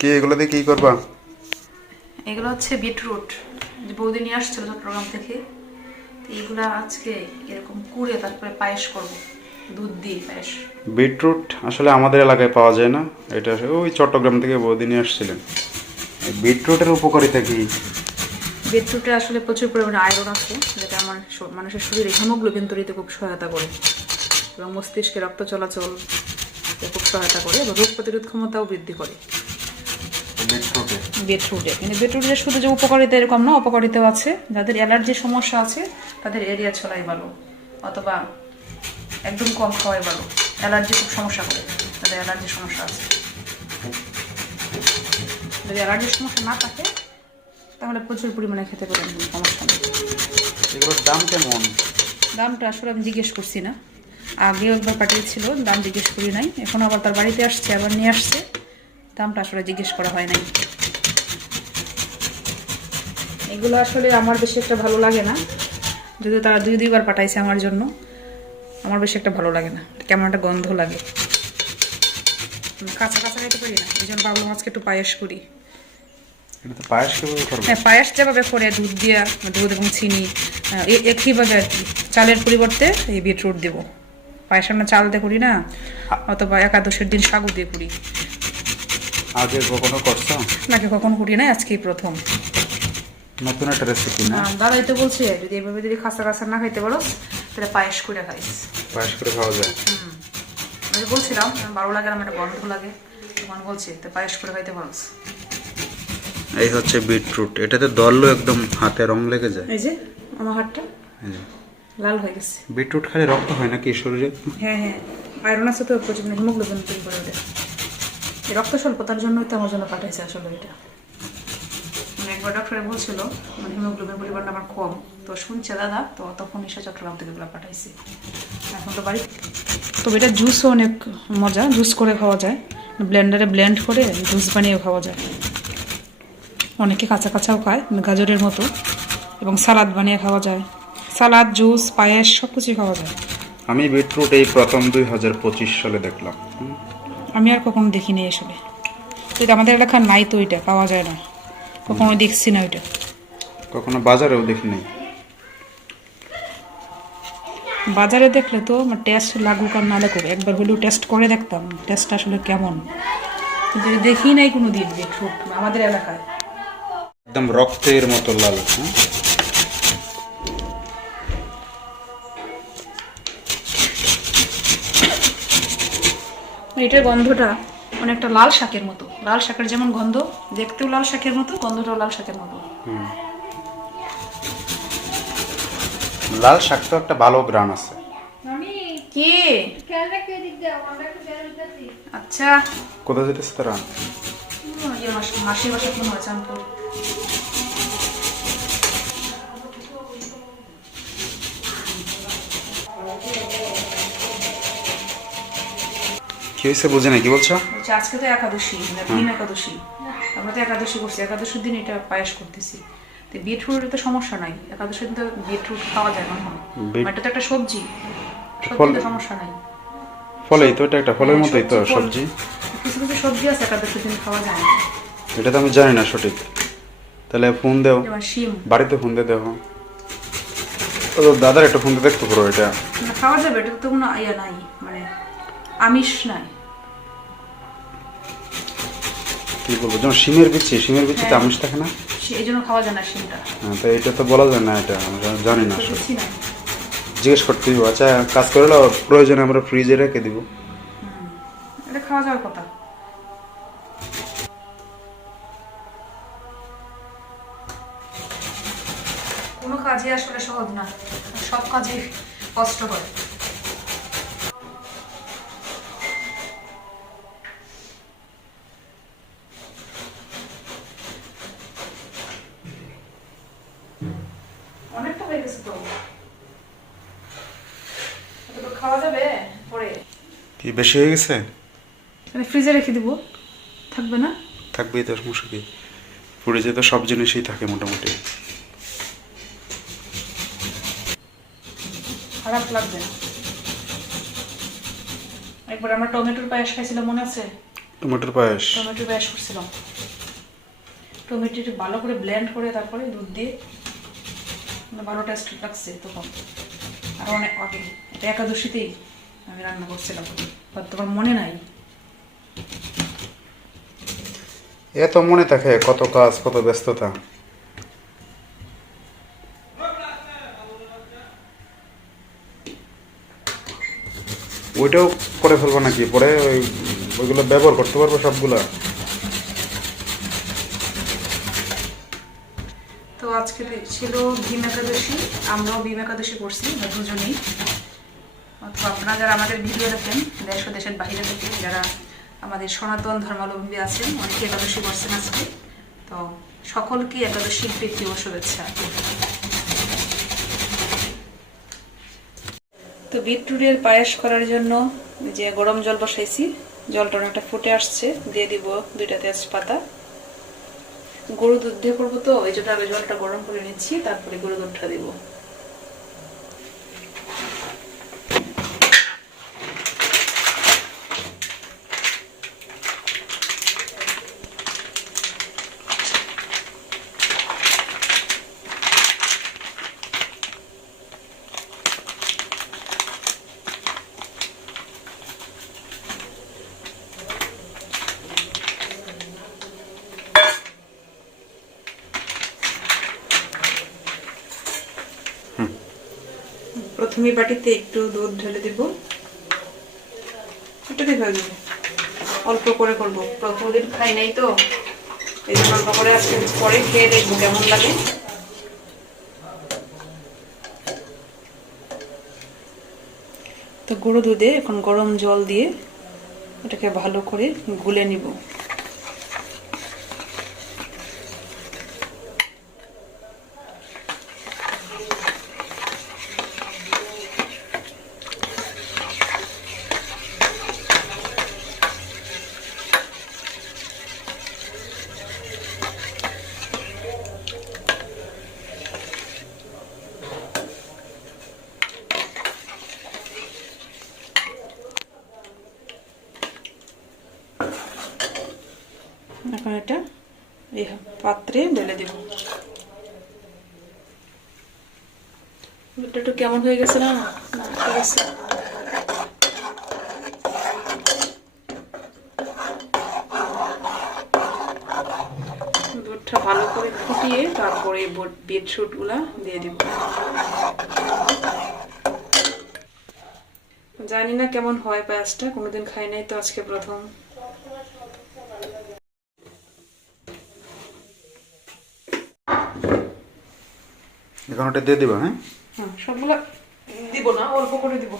কি এগুলো দিয়ে কি করবা? এগুলো হচ্ছে বিটরুট। যে বৌদি নিয়ে আসছিল চট্টগ্রাম থেকে তো এইগুলো আজকে এরকম কুড়ে তারপরে পায়েস করব। দুধ দিয়ে পায়েস। বিটরুট আসলে আমাদের এলাকায় পাওয়া যায় না। এটা ওই চট্টগ্রাম থেকে বৌদি নিয়ে আসছিলেন। বিটরুটের উপকারিতা কি? বিটরুটে আসলে প্রচুর পরিমাণে আয়রন আছে যেটা আমার মানুষের শরীরে হিমোগ্লোবিন তৈরিতে খুব সহায়তা করে এবং মস্তিষ্কে রক্ত চলাচল খুব সহায়তা করে এবং রোগ প্রতিরোধ ক্ষমতাও বৃদ্ধি করে। বিটরুটে বিটরুটে কিন্তু বিটরুটের শুধু যে উপকারিতা এরকম না অপকারিতাও আছে। যাদের অ্যালার্জির সমস্যা আছে তাদের এরিয়া ছড়াই ভালো। অথবা একদম কম খাওয়াই ভালো। অ্যালার্জি খুব সমস্যা করে। তাদের অ্যালার্জির সমস্যা আছে। যদি অ্যালার্জির সমস্যা না থাকে তাহলে প্রচুর পরিমাণে খেতে পারেন সমস্যা নেই। এগুলোর দাম কেমন? দামটা আসলে আমি জিজ্ঞেস করছি না। আগেও একবার পাঠিয়েছিল দাম জিজ্ঞেস করি নাই। এখন আবার তার বাড়িতে আসছে আবার নিয়ে আসছে। দামটা আসলে জিজ্ঞেস করা হয় নাই। এগুলো আসলে আমার বেশি একটা ভালো লাগে না। যদি তারা দুই দুইবার পাঠাইছে আমার জন্য আমার বেশি একটা ভালো লাগে না। কেমন একটা গন্ধ লাগে। কাঁচা কাঁচা খাইতে পারি না। এই জন্য বাবু মাছকে একটু পায়েস করি। হ্যাঁ পায়েস যেভাবে করে দুধ দিয়া দুধ এবং চিনি একইভাবে আর কি। চালের পরিবর্তে এই বিটরুট দেব। পায়েস আমরা চাল দিয়ে করি না অথবা একাদশের দিন সাগু দিয়ে করি। আগে কখনো করছ? নাকি কখন করি না আজকেই প্রথম। নতুন একটা রেসিপি না? দাদাই তো বলছে যদি এভাবে যদি খাসা খাসা না খাইতে পারো তাহলে পায়েস করে খাইস। পায়েস করে খাওয়া যায়? আমি বলছিলাম ভালো লাগে আমার একটা গন্ধ লাগে। তখন বলছি তো পায়েস করে খাইতে পারো এই হচ্ছে বিটরুট এটাতে দলও একদম হাতে রং লেগে যায়। এই যে আমার হাতটা। লাল হয়ে গেছে। বিটরুট খালি রক্ত হয় নাকি শরীরে? হ্যাঁ হ্যাঁ। আয়রন আছে তো প্রচুর হিমোগ্লোবিন তৈরি করে এই রক্ত স্বল্পতার জন্যই তো আমার জন্য পাঠাইছে আসলে এটা। মানে একবার ডক্টরে বলছিল মানে হিমোগ্লোবিন পরিমাণটা আমার কম। তো শুনছে দাদা তো তখন এসে চট্টগ্রাম থেকে এগুলো পাঠাইছে। এখন তো বাড়ি তবে এটা জুসও অনেক মজা জুস করে খাওয়া যায়। ব্লেন্ডারে ব্লেন্ড করে জুস বানিয়ে খাওয়া যায়। অনেকে কাঁচা কাঁচাও খায় গাজরের মতো এবং সালাদ বানিয়ে খাওয়া যায়। সালাদ জুস পায়েস সব কিছুই খাওয়া যায়। আমি বিটরুট এই প্রথম দুই হাজার পঁচিশ সালে দেখলাম। আমি আর কখনো দেখিনি আসলে এটা আমাদের এলাকার নাই তো ওইটা পাওয়া যায় না। কখনো দেখছি না ওইটা। কখনো বাজারেও দেখিনি বাজারে দেখলে তো আমার টেস্ট লাগুক আর না লাগুক একবার হলেও টেস্ট করে দেখতাম টেস্ট আসলে কেমন। কিন্তু দেখি নাই কোনো দিন বিটরুট আমাদের এলাকায়। একদম রক্তের মতো লাল হ্যাঁ? এটার গন্ধটা অনেকটা লাল শাকের মতো। লাল শাকের যেমন গন্ধ দেখতেও লাল শাকের মতো গন্ধটাও লাল শাকের মতো। লাল শাক তো একটা ভালো গ্রান আছে। কি? আচ্ছা। কোথায় যেতেছে তারা? ইয়ে মাস- মাসির বাসা মনে হয় কি হয়েছে বুঝে না কি বলছো? বলছে আজকে তো একাদশী মানে ভীম একাদশী। আমরা তো একাদশী করছি একাদশীর দিন এটা পায়েস করতেছি। তো বিটরুটের তো সমস্যা নাই একাদশীর দিন তো বিটরুট খাওয়া যায় বিট- এটা তো একটা সবজি সবজিতে সমস্যা নাই। ফলেই তো এটা একটা ফলের হ্যাঁ, মতোই তো সবজি, কিছু কিছু সবজি আছে একাদশীর দিন খাওয়া যায় না। এটা তো আমি জানি না সঠিক। তাহলে ফোন দেও। বাড়িতে ফোন দিয়ে দেখো। ও দাদার একটা ফোন দিয়ে দেখতে পারো এটা। খাওয়া যাবে এটা তো কোনো ইয়া নাই মানে আমিষ নাই। কি বলব? যেমন সিমের বিচি সিমের বিচিতে হ্যাঁ। আমিষ থাকে না? এই জন্য খাওয়া যায় না শিমটা। হ্যাঁ তো এটা তো বলা যায় না এটা আমরা জানি না আসলে। জিজ্ঞেস করতে দিব আচ্ছা কাজ করে নাও, প্রয়োজনে আমরা ফ্রিজে রেখে দিব। এটা খাওয়া যাওয়ার কথা। কোনো কাজই আসলে সহজ না সব কাজে কষ্ট হয় অনেকটা হয়ে গেছে তো এটা তো খাওয়া যাবে পরে। কি বেশি হয়ে গেছে? মানে ফ্রিজে রেখে দিব। থাকবে না? থাকবেই তো সমস্যা কি? ফ্রিজে তো সব জিনিসই থাকে মোটামুটি। খারাপ লাগবে। একবার আমরা টমেটোর পায়েস খাইছিলাম মনে আছে? টমেটোর পায়েস? টমেটো ব্যাস করছিলাম। টমেটোটি ভালো করে ব্লেন্ড করে তারপরে দুধ দিয়ে মানে ভালো টেস্ট লাগছে তখন। আর অনেক একাদশীতেই। আমি রান্না করছিলাম। তোমার মনে নাই। এত মনে থাকে কত কাজ কত ব্যস্ততা। ওইটাও করে ফেলব নাকি? পরে ওই ওইগুলো ব্যবহার করতে পারব সবগুলা। তো আজকে ছিল ভীম একাদশী আমরাও ভীম একাদশী করছি দুজনেই। অথবা আপনারা যারা আমাদের ভিডিও দেখেন, দেশ ও দেশের বাইরে থেকে যারা আমাদের সনাতন ধর্মাবলম্বী আছেন, অনেকে একাদশী করছেন আজকে। তো সকলকে একাদশীর প্রীতি ও শুভেচ্ছা। তো বিটরুটের পায়েস করার জন্য যে গরম জল বসাইছি, জলটা অনেকটা ফুটে আসছে, দিয়ে দিব দুইটা তেজপাতা। গরু দুধ দিয়ে করব তো, এই জন্য আগে জলটা গরম করে নিচ্ছি, তারপরে গরু দুধটা দিব। প্রথমে বাটিতে একটু দুধ ঢেলে দিব। হয়ে যাবে। অল্প করে করব। প্রথম খাই নাই তো। এই জন্য অল্প করে আজকে পরে খেয়ে দেখব কেমন লাগে। তো গুঁড়ো দুধে এখন গরম জল দিয়ে এটাকে ভালো করে গুলে নিব। এখন এটা এই পাত্রে ঢেলে দেব। কেমন হয়ে গেছে না? দুধটা ভালো করে ফুটিয়ে তারপরে বিটরুটগুলা দিয়ে দিব। জানি না কেমন হয় পায়েসটা, কোনোদিন খাই নাই তো আজকে প্রথম। এখন ওটা দিয়ে দিবা হ্যাঁ? হুম, সবগুলা দিব না অল্প করে দিব।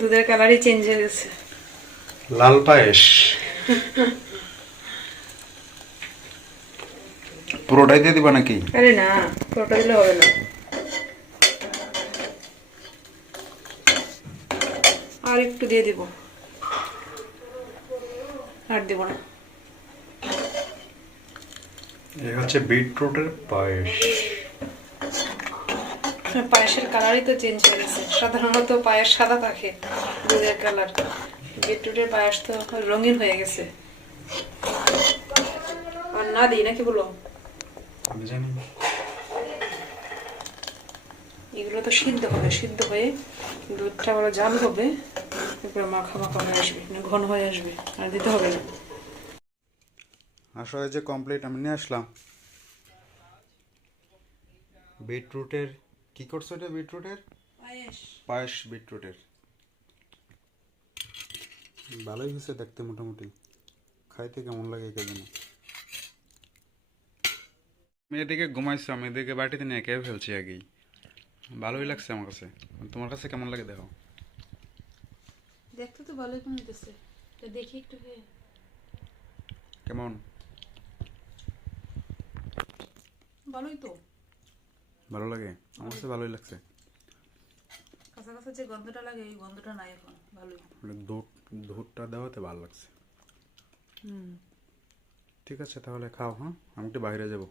দুধের কালারই চেঞ্জ হয়ে গেছে। লাল পায়েস। পুরোটাই দিয়ে দিবা নাকি? আরে না পুরোটা দিলে হবে না। আর একটু দিয়ে দিব। আর দিব না। এই হচ্ছে বিটরুটের পায়েস। পায়েসের কালারই তো চেঞ্জ হয়ে গেছে। সাধারণত পায়েস সাদা থাকে দুধের কালার। বিটরুটের পায়েস তো রঙিন হয়ে গেছে। আর না দিই নাকি বলো? আমি জানি এগুলো তো সিদ্ধ হবে সিদ্ধ হয়ে দুধটা বড় জাল হবে। এরপরে মাখা মাখা হয়ে আসবে মানে ঘন হয়ে আসবে আর দিতে হবে না। আসলে যে কমপ্লিট আমি নিয়ে আসলাম। বিটরুটের কি করছ এটা বিটরুটের? পায়েস। বিটরুটের। ভালোই হয়েছে দেখতে মোটামুটি। খাইতে কেমন লাগে কে জানে। এদিকে ঘুমাইছো আমি এদিকে বাটিতে নিয়ে খেয়ে ফেলছি আগেই। ভালোই লাগছে আমার কাছে। তোমার কাছে কেমন লাগে দেখো। দেখতে তো ভালোই মনে হইতেছে দেখি একটু কেমন? ভালোই তো। ভালো লাগে? আমার কাছে ভালোই লাগছে। কাঁচা কাঁচা যে গন্ধটা লাগে এই গন্ধটা নাই এখন। ভালোই। মানে দুধ দুধটা দেওয়াতে ভালো লাগছে। হুম। ঠিক আছে তাহলে খাও হ্যাঁ? আমি একটু বাইরে যাব।